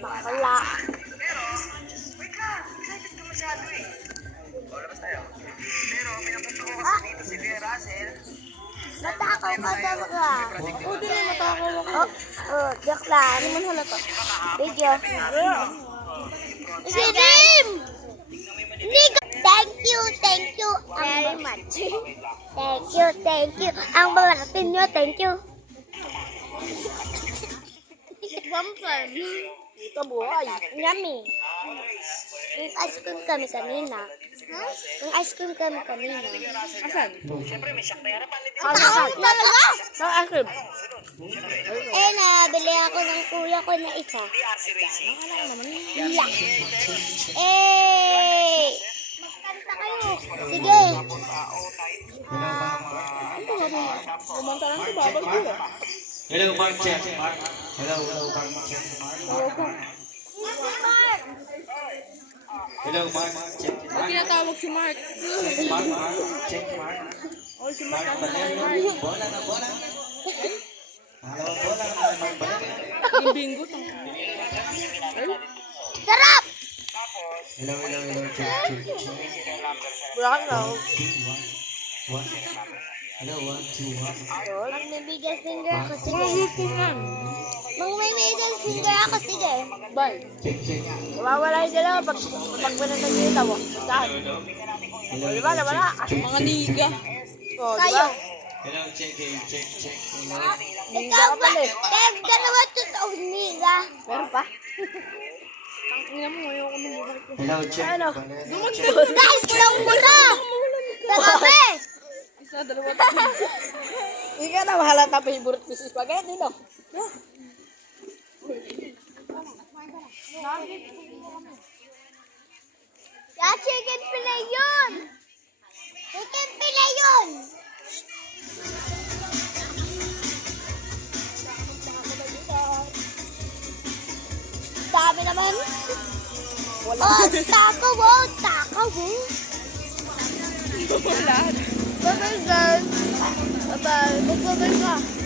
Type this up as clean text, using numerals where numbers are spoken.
Bakla. Pero, wait lang. Excited ka masyado eh. O, labas tayo. Pero, pinapunta ko kasi dito si Kuya Russell. Natakaw ka talaga. Oo, din na matakaw ako. Joke lang. Ano man halata? Video. Si Rim! Thank you very much. Thank you. Ang balatin nyo, thank you. Bumper. Ito buhay. Yummy. Yung ice cream kami kanina. Yung ice cream kami kanina. Asan? Siyempre, may shock na yan. Ang takot talaga. Sa akin. Eh, nabili ako ng kuya ko na isa. RC Racing. Yeah. Eh! Magkanta kayo. Sige. Kumanta lang ito, babag ko. Hello, Mark Check. Mark. Hello, Mark Check. Hello, Mark Check. Ba't tinatawag si Mark? Mark. Check, Mark. Oh, si Mark ang Bola na, bola. Hello, bola na, Mark. Yung bingo. Sarap! Hello, check. Brown now. One. Hello, 1, 2, 1. Magbibigay finger ako, sige. Ito yan. Magbibigay finger ako, sige. Bye. Check. Nawawala yung dalawa pag manatag yung tawa. Saan? Hello, O, diba? Nawala. Mga niga. O, diba? Kayo. Hello, check. Ikaw ba? Kaya dalawa totoong niga. Meron pa? Ang ina mo, ayoko nung bubalik ko. Hello, check. Ano? Dumagdag. Guys, lang mo na! Sa gabi! Isa, dalawa, tatlo. Hindi ka na mahalata favorite fish spaghetti, no? Ya, chicken fillet yun! Chicken fillet yun! Dami naman. Oh, takaw mo! Takaw mo! Wala. Bye-bye, guys. Bye-bye. Bye-bye ka.